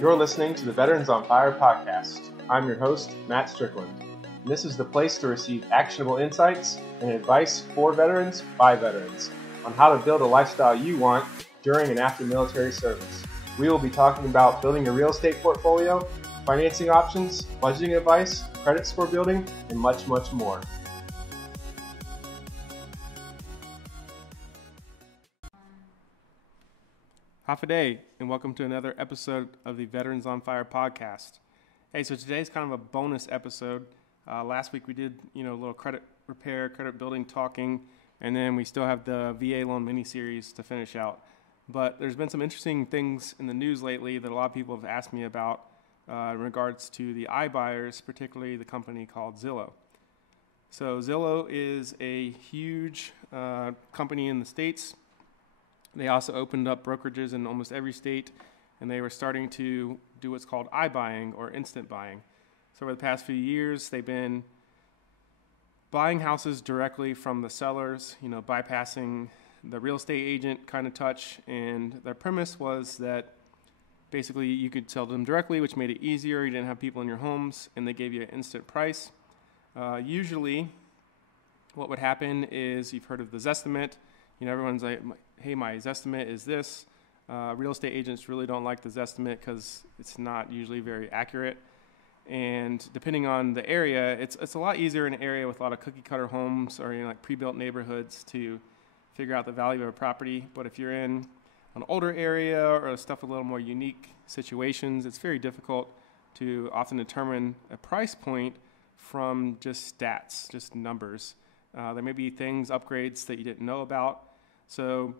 You're listening to the Veterans on Fire podcast. I'm your host, Matt Strickland. And this is the place to receive actionable insights and advice for veterans by veterans on how to build a lifestyle you want during and after military service. We will be talking about building a real estate portfolio, financing options, budgeting advice, credit score building, and much, much more. Half a day, and welcome to another episode of the Veterans on Fire podcast. Hey, so today's kind of a bonus episode. Last week we did, a little credit repair, credit building talking, and then we still have the VA loan mini-series to finish out. But there's been some interesting things in the news lately that a lot of people have asked me about in regards to the iBuyers, particularly the company called Zillow. So Zillow is a huge company in the States. They also opened up brokerages in almost every state, and they were starting to do what's called iBuying or instant buying. So over the past few years, they've been buying houses directly from the sellers, bypassing the real estate agent kind of touch. And their premise was that basically you could sell them directly, which made it easier. You didn't have people in your homes, and they gave you an instant price. Usually what would happen is you've heard of the Zestimate. Everyone's like, hey, my Zestimate is this. Real estate agents really don't like the Zestimate because it's not usually very accurate. And depending on the area, it's a lot easier in an area with a lot of cookie cutter homes or like pre-built neighborhoods to figure out the value of a property. But if you're in an older area or stuff with a little more unique situations, it's very difficult to often determine a price point from just stats, just numbers. There may be things, upgrades that you didn't know about. So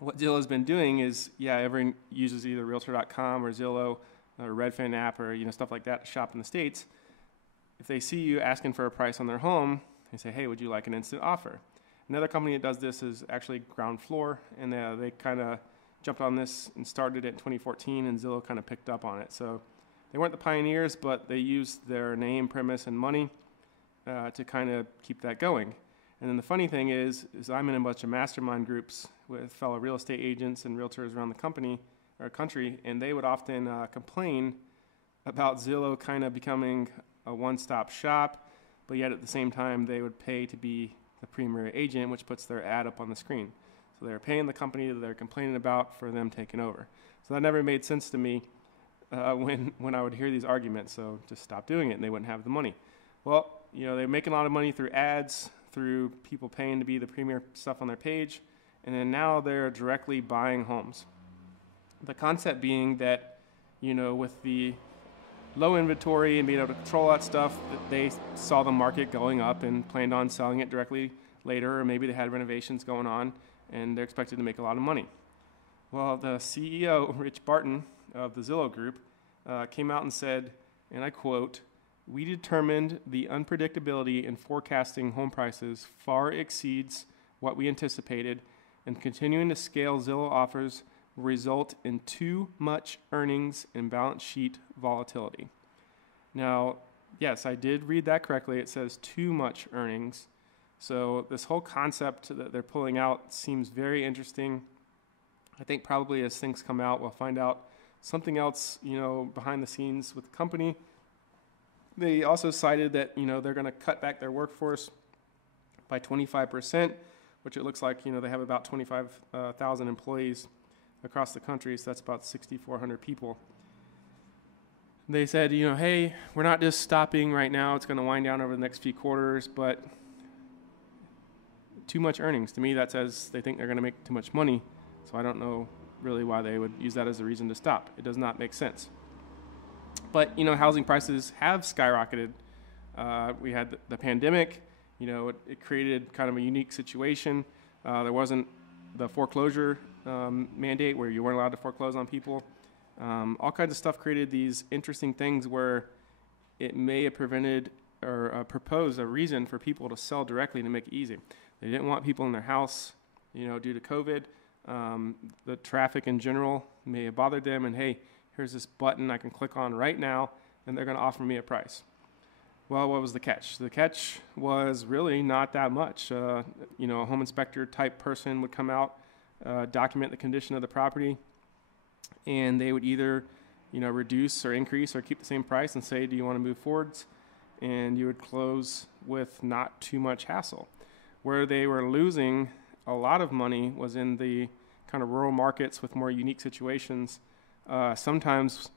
what Zillow's been doing is, everyone uses either Realtor.com or Zillow or Redfin app or stuff like that to shop in the States. If they see you asking for a price on their home, they say, hey, would you like an instant offer? Another company that does this is actually Ground Floor, and they kind of jumped on this and started it in 2014, and Zillow kind of picked up on it. So they weren't the pioneers, but they used their name, premise, and money to kind of keep that going. And then the funny thing is I'm in a bunch of mastermind groups with fellow real estate agents and realtors around the country, and they would often complain about Zillow kind of becoming a one-stop shop, but yet at the same time they would pay to be the premier agent, which puts their ad up on the screen. So they're paying the company that they're complaining about for them taking over. So that never made sense to me when I would hear these arguments. So just stop doing it, and they wouldn't have the money. Well, they're making a lot of money through ads, through people paying to be the premier stuff on their page, and then now they're directly buying homes. The concept being that, with the low inventory and being able to control that stuff, that they saw the market going up and planned on selling it directly later, or maybe they had renovations going on and they're expected to make a lot of money. Well, the CEO, Rich Barton of the Zillow Group, came out and said, and I quote, "We determined the unpredictability in forecasting home prices far exceeds what we anticipated, and continuing to scale Zillow offers will result in too much earnings and balance sheet volatility." Now, yes, I did read that correctly. It says too much earnings. So this whole concept that they're pulling out seems very interesting. I think probably as things come out, we'll find out something else, behind the scenes with the company. They also cited that, they're going to cut back their workforce by 25%, which it looks like, they have about 25,000 employees across the country, so that's about 6,400 people. They said, hey, we're not just stopping right now. It's going to wind down over the next few quarters, but too much earnings. To me, that says they think they're going to make too much money, so I don't know really why they would use that as a reason to stop. It does not make sense. But, housing prices have skyrocketed. We had the pandemic. It created kind of a unique situation. There wasn't the foreclosure mandate where you weren't allowed to foreclose on people. All kinds of stuff created these interesting things where it may have prevented or proposed a reason for people to sell directly to make it easy. They didn't want people in their house, due to COVID. The traffic in general may have bothered them, and hey, here's this button I can click on right now, and they're going to offer me a price. Well, what was the catch? The catch was really not that much. A home inspector type person would come out, document the condition of the property, and they would either reduce or increase or keep the same price and say, do you want to move forwards? And you would close with not too much hassle. Where they were losing a lot of money was in the kind of rural markets with more unique situations. Sometimes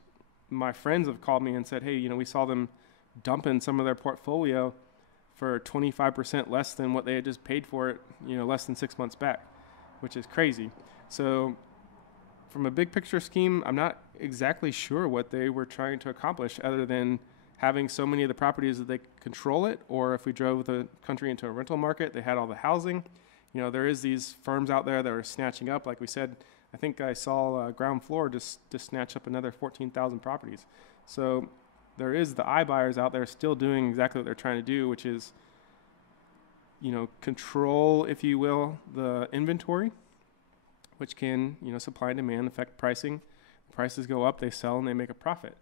my friends have called me and said, hey, we saw them dumping some of their portfolio for 25% less than what they had just paid for it, less than 6 months back, which is crazy. So from a big picture scheme, I'm not exactly sure what they were trying to accomplish other than having so many of the properties that they control it, or if we drove the country into a rental market, they had all the housing. There is these firms out there that are snatching up, like we said, I think I saw Ground Floor just snatch up another 14,000 properties. So there is the iBuyers out there still doing exactly what they're trying to do, which is, control, if you will, the inventory, which can, supply and demand affect pricing. Prices go up, they sell, and they make a profit.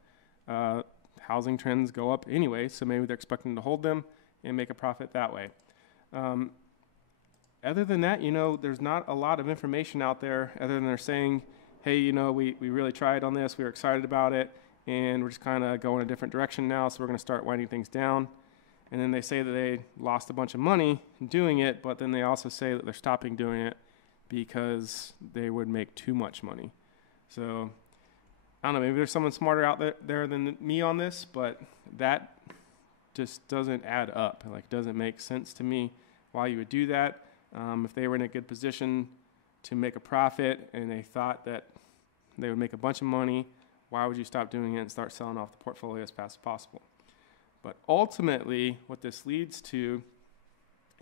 Housing trends go up anyway, so maybe they're expecting to hold them and make a profit that way. Other than that, there's not a lot of information out there other than they're saying, hey, we really tried on this, we were excited about it, and we're just kind of going a different direction now, so we're going to start winding things down. And then they say that they lost a bunch of money doing it, but then they also say that they're stopping doing it because they would make too much money. So I don't know, maybe there's someone smarter out there than me on this, but that just doesn't add up. Doesn't make sense to me why you would do that. If they were in a good position to make a profit and they thought that they would make a bunch of money, why would you stop doing it and start selling off the portfolio as fast as possible? But ultimately, what this leads to,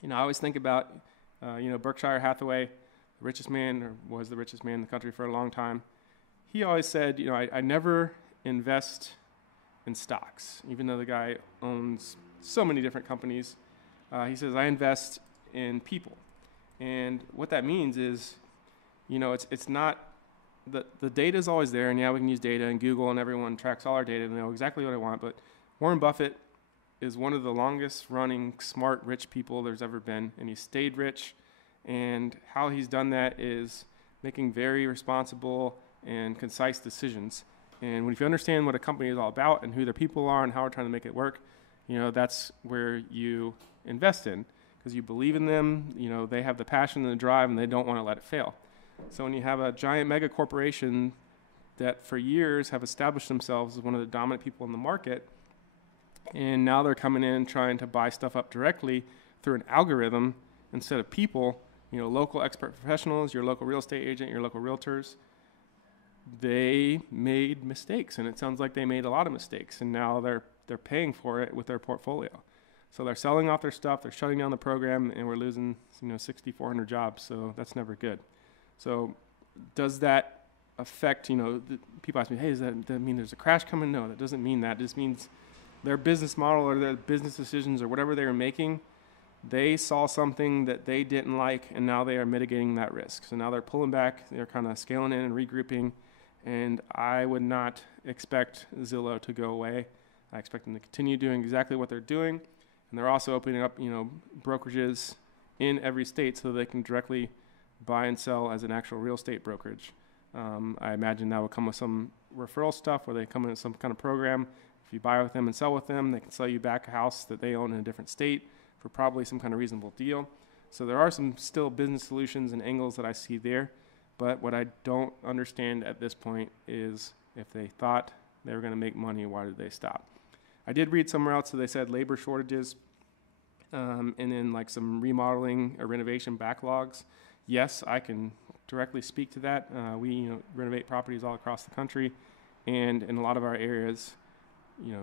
I always think about, Berkshire Hathaway, the richest man, or was the richest man in the country for a long time. He always said, I never invest in stocks, even though the guy owns so many different companies. He says, I invest in people. And what that means is, it's not, the data is always there, and yeah, we can use data, and Google and everyone tracks all our data and they know exactly what I want, but Warren Buffett is one of the longest running smart rich people there's ever been, and he stayed rich, and how he's done that is making very responsible and concise decisions. And if you understand what a company is all about and who their people are and how we're trying to make it work, that's where you invest in, because you believe in them, they have the passion and the drive, and they don't want to let it fail. So when you have a giant mega corporation that for years have established themselves as one of the dominant people in the market, and now they're coming in trying to buy stuff up directly through an algorithm instead of people, local expert professionals, your local real estate agent, your local realtors, they made mistakes, and it sounds like they made a lot of mistakes, and now they're paying for it with their portfolio. So they're selling off their stuff, they're shutting down the program, and we're losing 6,400 jobs, so that's never good. So does that affect, people ask me, hey, does that mean there's a crash coming? No, that doesn't mean that. It just means their business model or their business decisions or whatever they were making, they saw something that they didn't like, and now they are mitigating that risk. So now they're pulling back, they're kind of scaling in and regrouping, and I would not expect Zillow to go away. I expect them to continue doing exactly what they're doing, and they're also opening up, brokerages in every state so they can directly buy and sell as an actual real estate brokerage. I imagine that will come with some referral stuff where they come in with some kind of program. If you buy with them and sell with them, they can sell you back a house that they own in a different state for probably some kind of reasonable deal. So there are some still business solutions and angles that I see there. But what I don't understand at this point is if they thought they were going to make money, why did they stop? I did read somewhere else that they said labor shortages and then like some remodeling or renovation backlogs. Yes, I can directly speak to that. We renovate properties all across the country, and in a lot of our areas,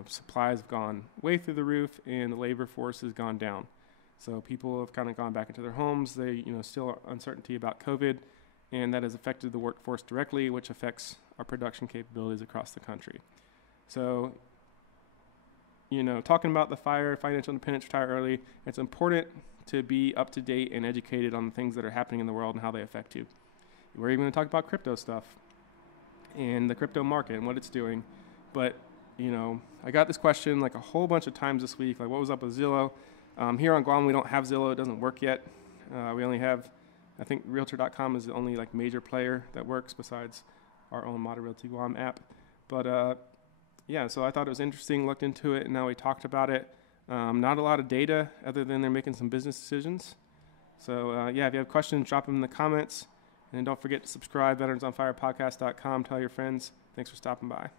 supplies have gone way through the roof and the labor force has gone down. So people have kind of gone back into their homes. They, still uncertainty about COVID, and that has affected the workforce directly, which affects our production capabilities across the country. So, talking about the FIRE, financial independence, retire early, it's important to be up to date and educated on the things that are happening in the world and how they affect you. We're even going to talk about crypto stuff and the crypto market and what it's doing. But, I got this question like a whole bunch of times this week, like what was up with Zillow? Here on Guam, we don't have Zillow. It doesn't work yet. We only have, I think Realtor.com is the only like major player that works besides our own Modern Realty Guam app. But yeah, so I thought it was interesting, looked into it, and now we talked about it. Not a lot of data other than they're making some business decisions. So yeah, if you have questions, drop them in the comments. And don't forget to subscribe, veteransonfirepodcast.com. Tell your friends. Thanks for stopping by.